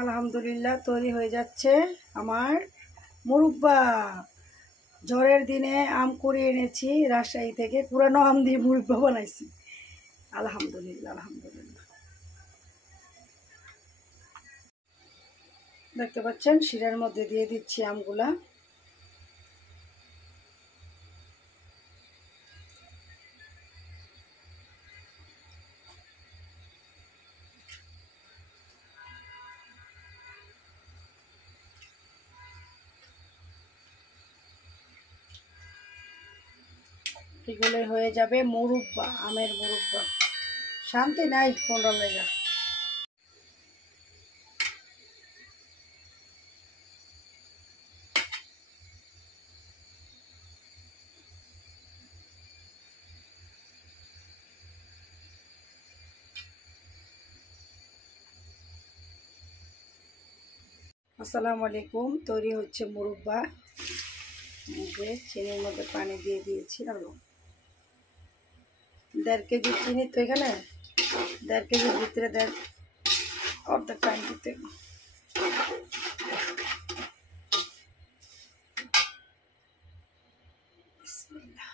আলহামদুলিল্লাহ তৈরি হয়ে যাচ্ছে আমার মুরব্বা। ঝড়ের দিনে আম কুড়িয়ে এনেছি রাজশাহী থেকে, পুরানো আম দিয়ে মুরব্বা বানাইছি। আলহামদুলিল্লাহ আলহামদুলিল্লাহ। দেখতে পাচ্ছেন শিরার মধ্যে দিয়ে দিচ্ছি আমগুলা। এগুলো হয়ে যাবে মুরব্বা, আমের মুরব্বা। শান্তি নাই কোনটা লেগা। আসসালামু আলাইকুম। তৈরি হচ্ছে মুরব্বা। চিনির মধ্যে পানি দিয়ে দিয়েছি আরো 1.5 কেজি চিনি, তো এখানে 1.5 কেজির ভিতরে অর্ধেক পানি দিতে। বিসমিল্লাহ।